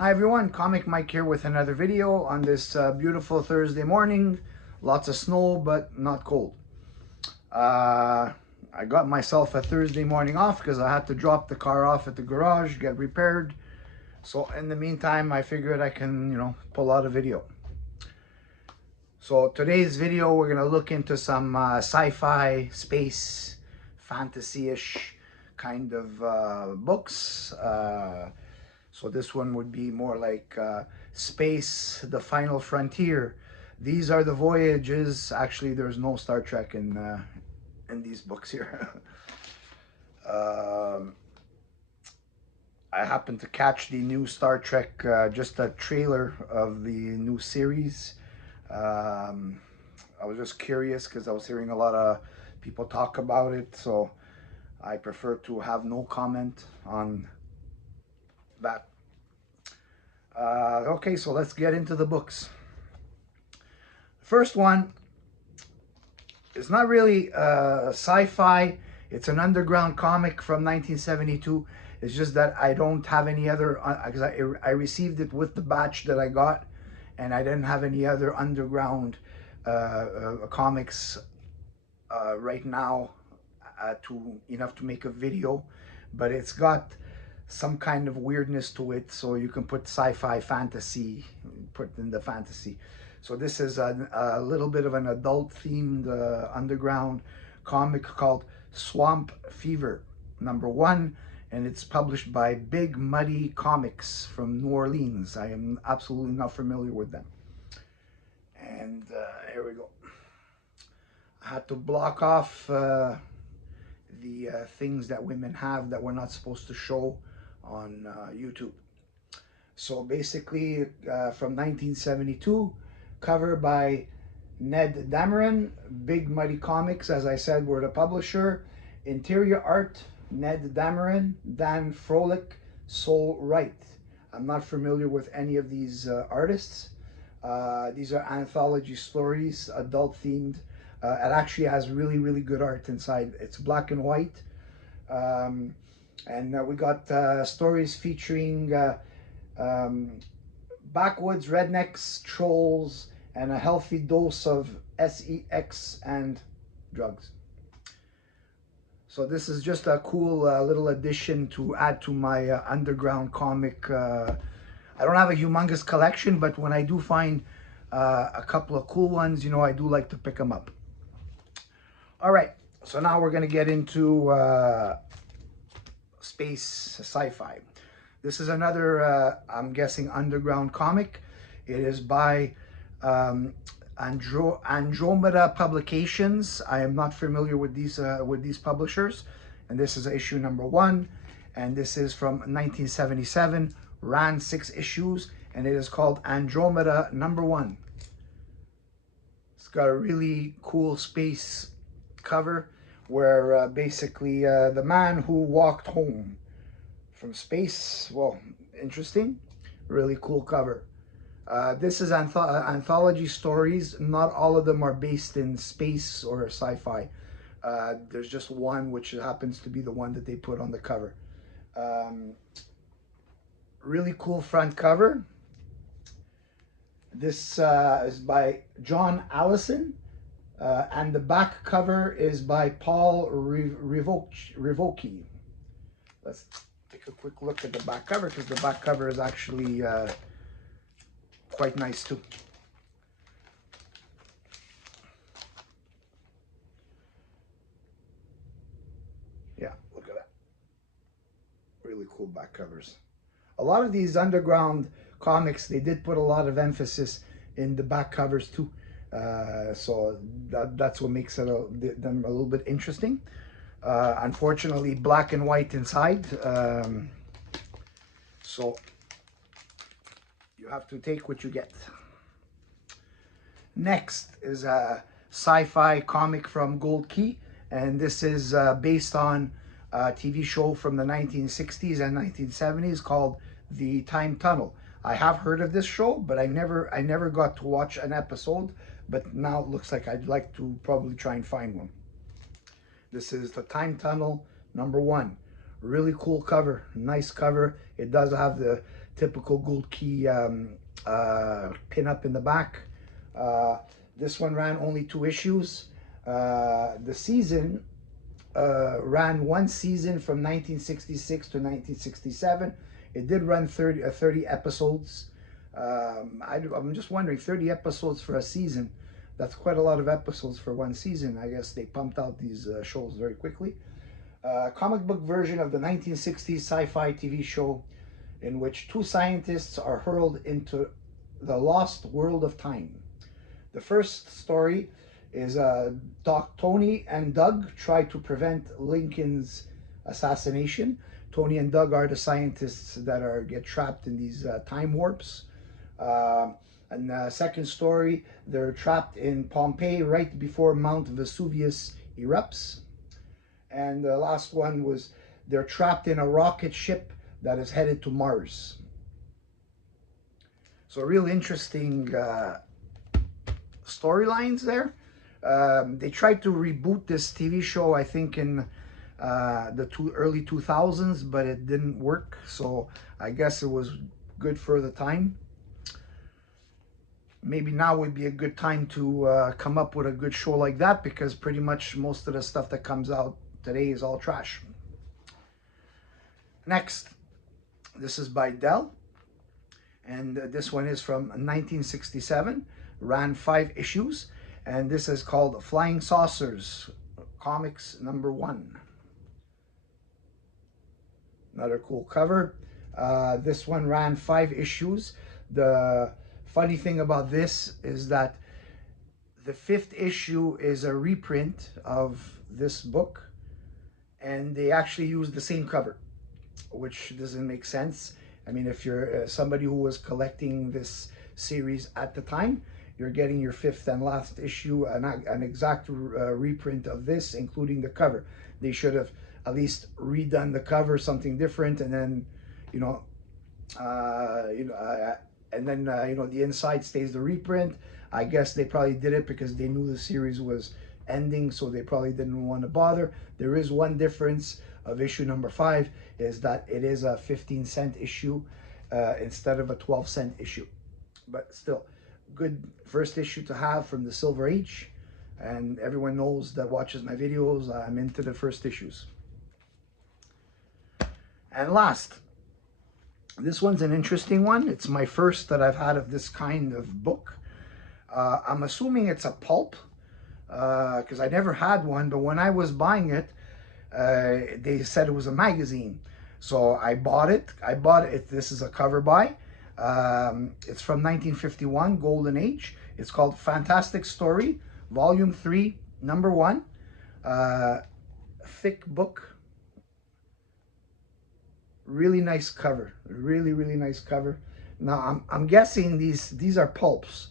Hi everyone, Comic Mike here with another video on this beautiful Thursday morning. Lots of snow, but not cold. I got myself a Thursday morning off because I had to drop the car off at the garage, get repaired. So in the meantime, I figured I can, pull out a video. So today's video, we're gonna look into some sci-fi, space, fantasy-ish kind of books. So this one would be more like Space, the Final Frontier. These are the voyages. Actually, there's no Star Trek in these books here. um, I happened to catch the new Star Trek, just a trailer of the new series. I was just curious because I was hearing a lot of people talk about it, so I prefer to have no comment on that. Okay, so let's get into the books. The first one is not really sci-fi. It's an underground comic from 1972. It's just that I don't have any other, because I received it with the batch that I got, and I didn't have any other underground comics right now enough to make a video. But it's got some kind of weirdness to it, so you can put sci-fi, fantasy, put in the fantasy. So this is a little bit of an adult themed underground comic called Swamp Fever #1, and it's published by Big Muddy Comics from New Orleans. I am absolutely not familiar with them. And here we go. I had to block off the things that women have that we're not supposed to show on YouTube. So basically, from 1972, cover by Ned Dameron. Big Muddy Comics, as I said, were the publisher. Interior art, Ned Dameron, Dan Froelich, Sol Wright. I'm not familiar with any of these artists. These are anthology stories, adult themed. It actually has really, really good art inside. It's black and white. And we got stories featuring backwoods rednecks, trolls, and a healthy dose of sex and drugs. So this is just a cool little addition to add to my underground comic. I don't have a humongous collection, but when I do find a couple of cool ones, I do like to pick them up. All right, so now we're going to get into space sci-fi. This is another, I'm guessing, underground comic. It is by Andromeda Publications. I am not familiar with these publishers, and this is issue #1, and this is from 1977. Ran 6 issues, and it is called Andromeda #1. It's got a really cool space cover where basically the man who walked home from space. Well, interesting, really cool cover. This is anthology stories. Not all of them are based in space or sci-fi. There's just one, which happens to be the one that they put on the cover. Really cool front cover. This is by John Allison. And the back cover is by Paul Rivoki. Let's take a quick look at the back cover, because the back cover is actually quite nice too. Yeah, look at that. Really cool back covers. A lot of these underground comics, they did put a lot of emphasis in the back covers too. So that's what makes them a little bit interesting. Unfortunately, black and white inside. So you have to take what you get. Next is a sci-fi comic from Gold Key, and this is based on a TV show from the 1960s and 1970s called The Time Tunnel. I have heard of this show, but I never got to watch an episode, but now it looks like I'd like to probably try and find one. This is The Time Tunnel #1. Really cool cover, nice cover. It does have the typical gold key pin up in the back. This one ran only 2 issues. The season ran 1 season from 1966 to 1967. It did run 30 episodes. I'm just wondering, 30 episodes for a season, that's quite a lot of episodes for 1 season. I guess they pumped out these shows very quickly. Comic book version of the 1960s sci-fi TV show in which 2 scientists are hurled into the lost world of time. The first story is Tony and Doug try to prevent Lincoln's assassination. Tony and Doug are the scientists that get trapped in these time warps. And the second story, they're trapped in Pompeii right before Mount Vesuvius erupts. And the last one was they're trapped in a rocket ship that is headed to Mars. So real interesting storylines there. They tried to reboot this TV show, I think, in the early 2000s, but it didn't work. So I guess it was good for the time. Maybe now would be a good time to come up with a good show like that, because pretty much most of the stuff that comes out today is all trash. Next, this is by Dell, and this one is from 1967, ran 5 issues, and this is called Flying Saucers, Comics #1. Another cool cover. This one ran 5 issues. The funny thing about this is that the 5th issue is a reprint of this book, and they actually used the same cover, which doesn't make sense. I mean, if you're somebody who was collecting this series at the time, you're getting your 5th and last issue, an exact reprint of this, including the cover. They should have at least redone the cover, something different, and then, the inside stays the reprint. I guess they probably did it because they knew the series was ending, so they probably didn't want to bother. There is one difference of issue #5, is that it is a 15-cent issue instead of a 12-cent issue. But still, good first issue to have from the Silver Age, and everyone knows that watches my videos, I'm into the first issues. And last, this one's an interesting one. It's my first that I've had of this kind of book. I'm assuming it's a pulp, because I never had one, but when I was buying it, they said it was a magazine. So I bought it. This is a cover buy. It's from 1951, Golden Age. It's called Fantastic Story, Volume 3, #1. Thick book. Really nice cover. Really, really nice cover. Now, I'm guessing these are pulps,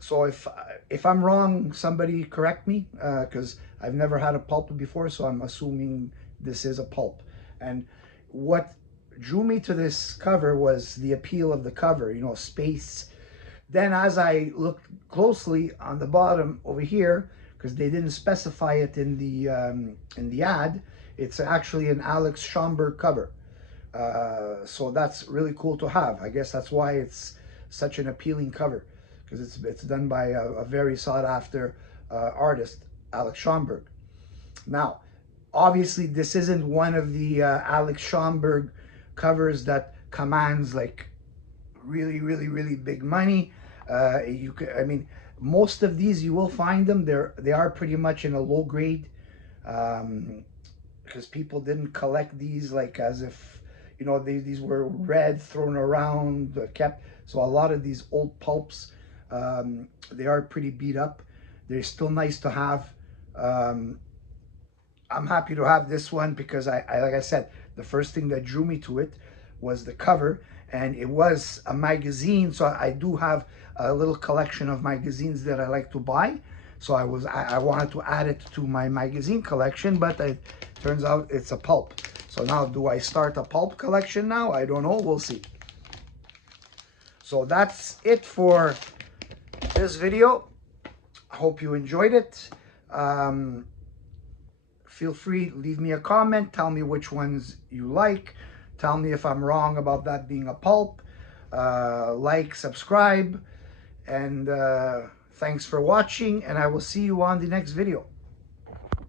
So if I'm wrong, somebody correct me, because I've never had a pulp before, so I'm assuming this is a pulp. And what drew me to this cover was the appeal of the cover, space. Then as I looked closely on the bottom over here, because they didn't specify it in the ad, it's actually an Alex Schomburg cover. So that's really cool to have. I guess that's why it's such an appealing cover, because it's done by a very sought-after artist, Alex Schomburg. Now, obviously, this isn't one of the Alex Schomburg covers that commands like really, really, really big money. Most of these you will find them. They are pretty much in a low grade, because people didn't collect these like as if these were read, thrown around, kept. So a lot of these old pulps, they are pretty beat up. They're still nice to have. I'm happy to have this one because like I said, the first thing that drew me to it was the cover, and it was a magazine. So I do have a little collection of magazines that I like to buy. So I wanted to add it to my magazine collection, but it turns out it's a pulp. So now, do I start a pulp collection now? I don't know. We'll see. So that's it for this video. I hope you enjoyed it. feel free, leave me a comment. Tell me which ones you like. Tell me if I'm wrong about that being a pulp. Like, subscribe, and thanks for watching, and I will see you on the next video.